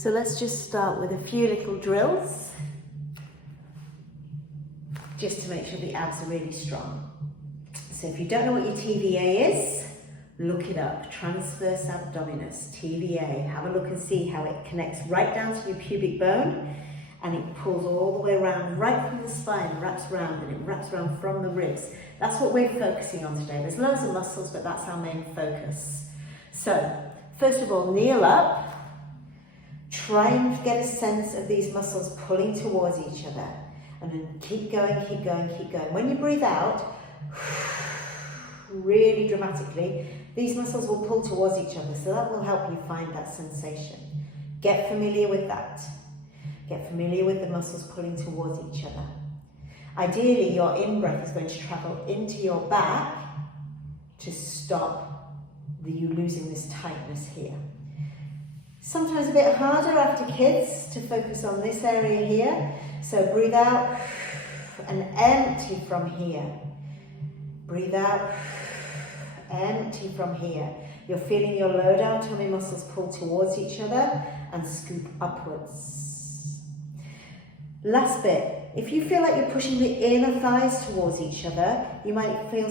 So let's just start with a few little drills, just to make sure the abs are really strong. So if you don't know what your TVA is, look it up. Transverse abdominis, TVA. Have a look and see how it connects right down to your pubic bone, and it pulls all the way around, right from the spine, wraps around, and it wraps around from the ribs. That's what we're focusing on today. There's loads of muscles, but that's our main focus. So, first of all, kneel up. Try and get a sense of these muscles pulling towards each other. And then keep going, keep going, keep going. When you breathe out, really dramatically, these muscles will pull towards each other. So that will help you find that sensation. Get familiar with that. Get familiar with the muscles pulling towards each other. Ideally, your in-breath is going to travel into your back to stop you losing this tightness here. Sometimes a bit harder after kids to focus on this area here. So breathe out and empty from here. Breathe out, empty from here. You're feeling your low down tummy muscles pull towards each other and scoop upwards. Last bit, if you feel like you're pushing the inner thighs towards each other, you might feel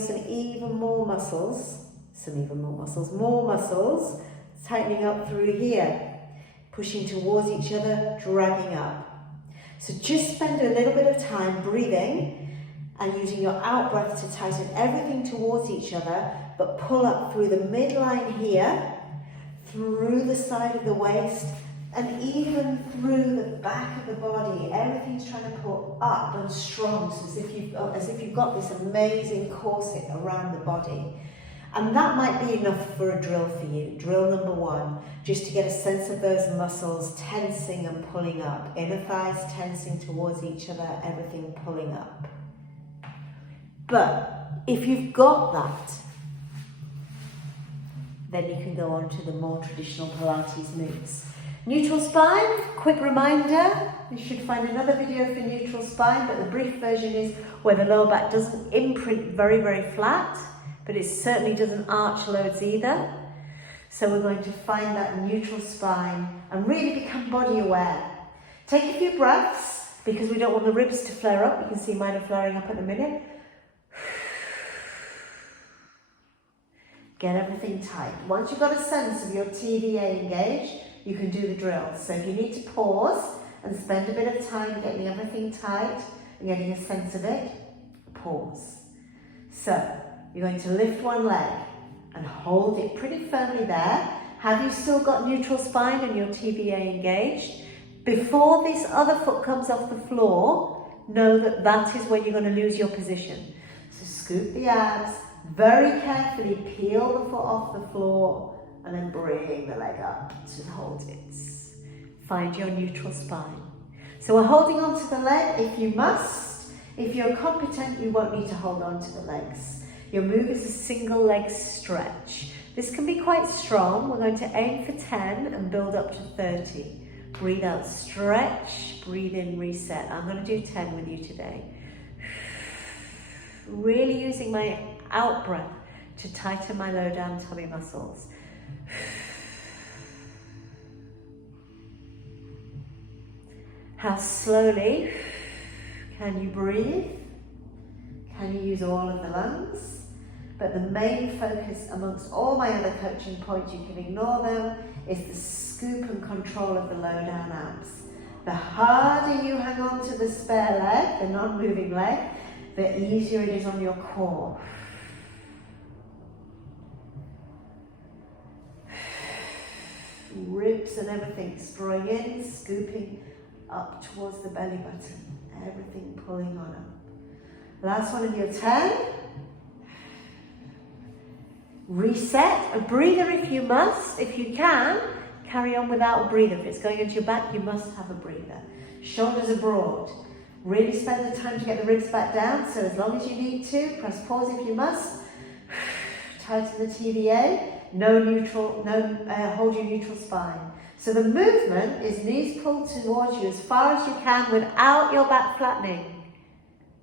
more muscles tightening up through here, pushing towards each other, dragging up. So just spend a little bit of time breathing and using your out breath to tighten everything towards each other, but pull up through the midline here, through the side of the waist, and even through the back of the body. Everything's trying to pull up and strong, so as if you've got this amazing corset around the body. And that might be enough for a drill for you. Drill number one, just to get a sense of those muscles tensing and pulling up. Inner thighs tensing towards each other, everything pulling up. But if you've got that, then you can go on to the more traditional Pilates moves. Neutral spine, quick reminder, you should find another video for neutral spine, but the brief version is where the lower back doesn't imprint very, very flat, but it certainly doesn't arch loads either. So we're going to find that neutral spine and really become body aware. Take a few breaths, because we don't want the ribs to flare up. You can see mine are flaring up at a minute. Get everything tight. Once you've got a sense of your TVA engaged, you can do the drill. So if you need to pause and spend a bit of time getting everything tight and getting a sense of it, pause. So you're going to lift one leg and hold it pretty firmly there. Have you still got neutral spine and your TVA engaged? Before this other foot comes off the floor, know that that is when you're going to lose your position. So scoop the abs, very carefully peel the foot off the floor, and then bring the leg up to hold it. Find your neutral spine. So we're holding on to the leg if you must. If you're competent, you won't need to hold on to the legs. Your move is a single leg stretch. This can be quite strong. We're going to aim for 10 and build up to 30. Breathe out, stretch, breathe in, reset. I'm going to do 10 with you today. Really using my out breath to tighten my low down tummy muscles. How slowly can you breathe? Can you use all of the lungs? But the main focus amongst all my other coaching points, you can ignore them, is the scoop and control of the low down abs. The harder you hang on to the spare leg, the non-moving leg, the easier it is on your core. Ribs and everything drawing in, scooping up towards the belly button. Everything pulling on up. Last one of your 10. Reset. A breather if you must. If you can, carry on without a breather. If it's going into your back, you must have a breather. Shoulders are broad. Really spend the time to get the ribs back down. So as long as you need to, press pause if you must. Tighten the TVA. Hold your neutral spine. So the movement is knees pulled towards you as far as you can without your back flattening.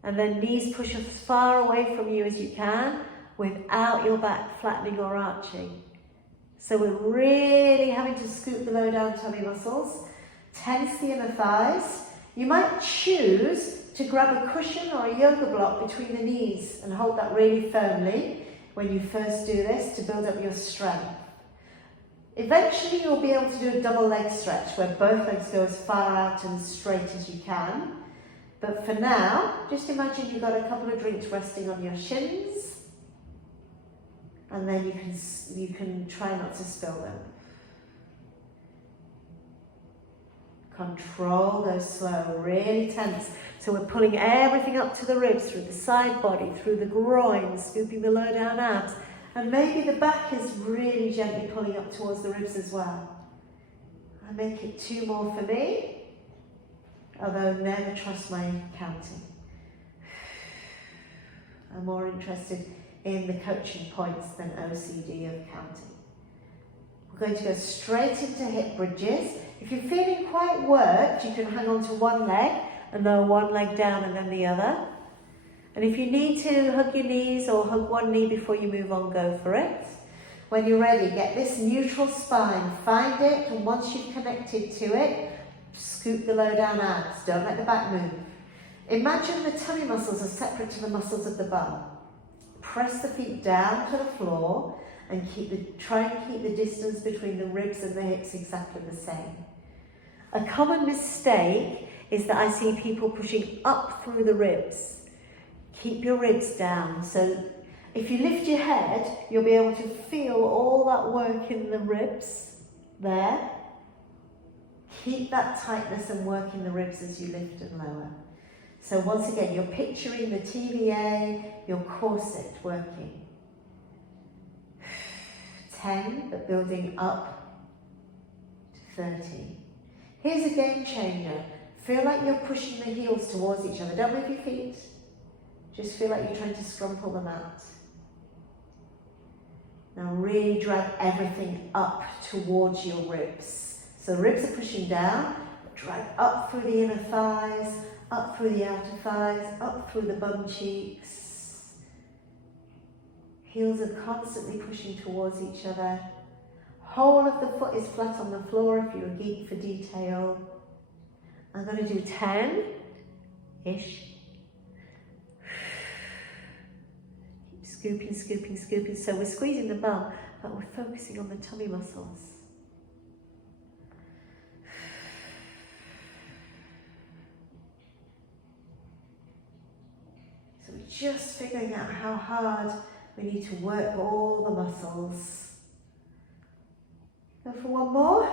And then knees push as far away from you as you can without your back flattening or arching. So we're really having to scoop the low down tummy muscles. Tense the inner thighs. You might choose to grab a cushion or a yoga block between the knees and hold that really firmly when you first do this to build up your strength. Eventually you'll be able to do a double leg stretch where both legs go as far out and straight as you can. But for now, just imagine you've got a couple of drinks resting on your shins, and then you can try not to spill them. Control, go slow, really tense. So we're pulling everything up to the ribs, through the side body, through the groin, scooping the low down abs. And maybe the back is really gently pulling up towards the ribs as well. I make it 2 more for me, although never trust my counting. I'm more interested in the coaching points than OCD of counting. We're going to go straight into hip bridges. If you're feeling quite worked, you can hang on to one leg and lower one leg down and then the other. And if you need to hug your knees or hug one knee before you move on, go for it. When you're ready, get this neutral spine, find it, and once you've connected to it, scoop the low down abs, don't let the back move. Imagine the tummy muscles are separate to the muscles of the bum. Press the feet down to the floor and try and keep the distance between the ribs and the hips exactly the same. A common mistake is that I see people pushing up through the ribs. Keep your ribs down. So if you lift your head, you'll be able to feel all that work in the ribs there. Keep that tightness and work in the ribs as you lift and lower. So once again, you're picturing the TVA, your corset working. 10, but building up to 30. Here's a game changer. Feel like you're pushing the heels towards each other. Don't move your feet. Just feel like you're trying to scrumple them out. Now really drag everything up towards your ribs. So the ribs are pushing down, but drag up through the inner thighs, up through the outer thighs, up through the bum cheeks. Heels are constantly pushing towards each other. Whole of the foot is flat on the floor if you're a geek for detail. I'm going to do 10-ish. Scooping, scooping, scooping. So we're squeezing the bum, but we're focusing on the tummy muscles. So we're just figuring out how hard we need to work all the muscles. Go for one more.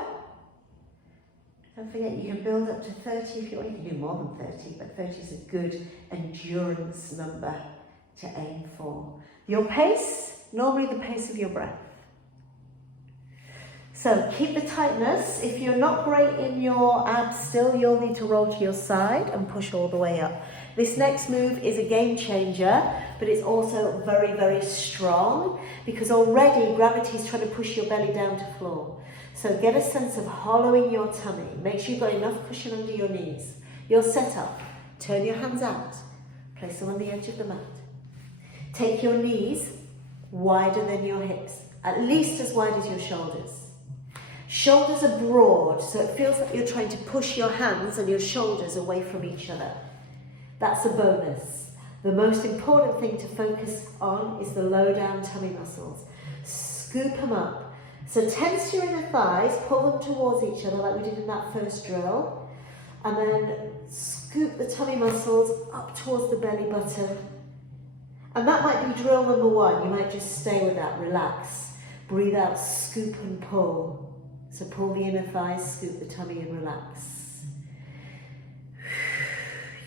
Don't forget you can build up to 30 if you want. You can do more than 30, but 30 is a good endurance number to aim for. Your pace, normally the pace of your breath. So keep the tightness. If you're not great in your abs still, you'll need to roll to your side and push all the way up. This next move is a game changer, but it's also very, very strong because already gravity is trying to push your belly down to floor. So get a sense of hollowing your tummy. Make sure you've got enough cushion under your knees. You're set up. Turn your hands out. Place them on the edge of the mat. Take your knees wider than your hips, at least as wide as your shoulders. Shoulders are broad, so it feels like you're trying to push your hands and your shoulders away from each other. That's a bonus. The most important thing to focus on is the low down tummy muscles. Scoop them up. So tense your inner thighs, pull them towards each other like we did in that first drill, and then scoop the tummy muscles up towards the belly button. And that might be drill number 1. You might just stay with that, relax. Breathe out, scoop and pull. So pull the inner thighs, scoop the tummy and relax.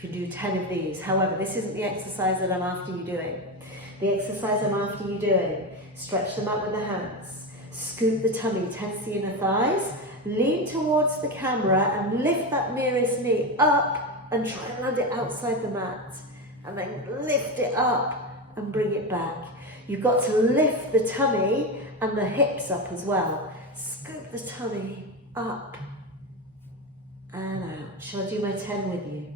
You can do 10 of these. However, this isn't the exercise that I'm after you doing. The exercise I'm after you doing, stretch them out with the hands. Scoop the tummy, tense the inner thighs. Lean towards the camera and lift that nearest knee up and try and land it outside the mat. And then lift it up and bring it back. You've got to lift the tummy and the hips up as well. Scoop the tummy up and out. Shall I do my 10 with you?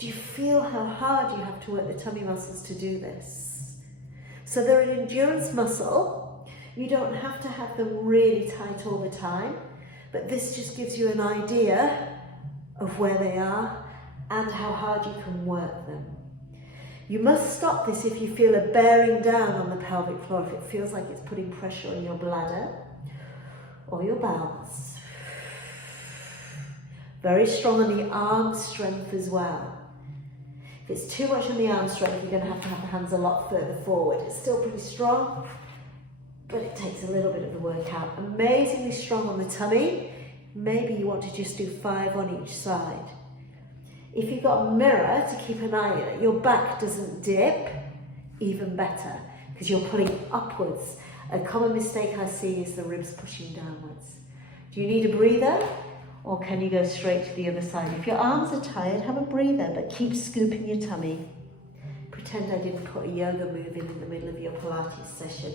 Do you feel how hard you have to work the tummy muscles to do this? So they're an endurance muscle. You don't have to have them really tight all the time, but this just gives you an idea of where they are and how hard you can work them. You must stop this if you feel a bearing down on the pelvic floor, if it feels like it's putting pressure on your bladder or your bowels. Very strong on the arm strength as well. If it's too much on the arm strength, you're going to have the hands a lot further forward. It's still pretty strong, but it takes a little bit of the workout. Amazingly strong on the tummy. Maybe you want to just do 5 on each side. If you've got a mirror to keep an eye on it, your back doesn't dip, even better, because you're pulling upwards. A common mistake I see is the ribs pushing downwards. Do you need a breather, or can you go straight to the other side? If your arms are tired, have a breather, but keep scooping your tummy. Pretend I didn't put a yoga move in the middle of your Pilates session.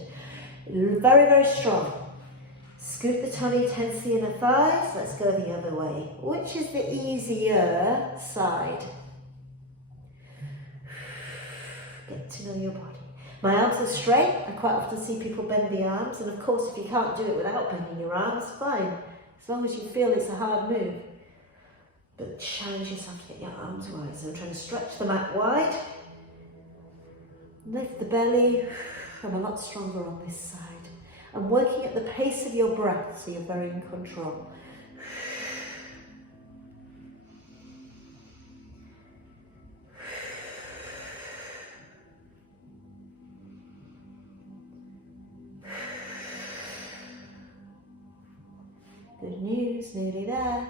Very, very strong. Scoop the tummy, tense the inner thighs. Let's go the other way. Which is the easier side? Get to know your body. My arms are straight. I quite often see people bend the arms, and of course if you can't do it without bending your arms, fine. As long as you feel it's a hard move. But challenge yourself to get your arms wide. So I'm trying to stretch the mat wide. Lift the belly. I'm a lot stronger on this side. I'm working at the pace of your breath, so you're very in control. Good news, nearly there.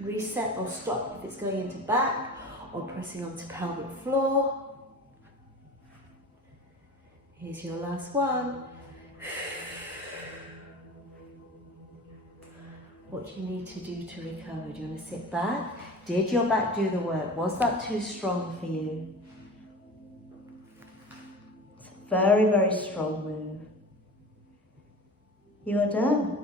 Reset or stop if it's going into back or pressing onto pelvic floor. Here's your last one. What do you need to do to recover? Do you want to sit back? Did your back do the work? Was that too strong for you? It's a very, very strong move. You are done.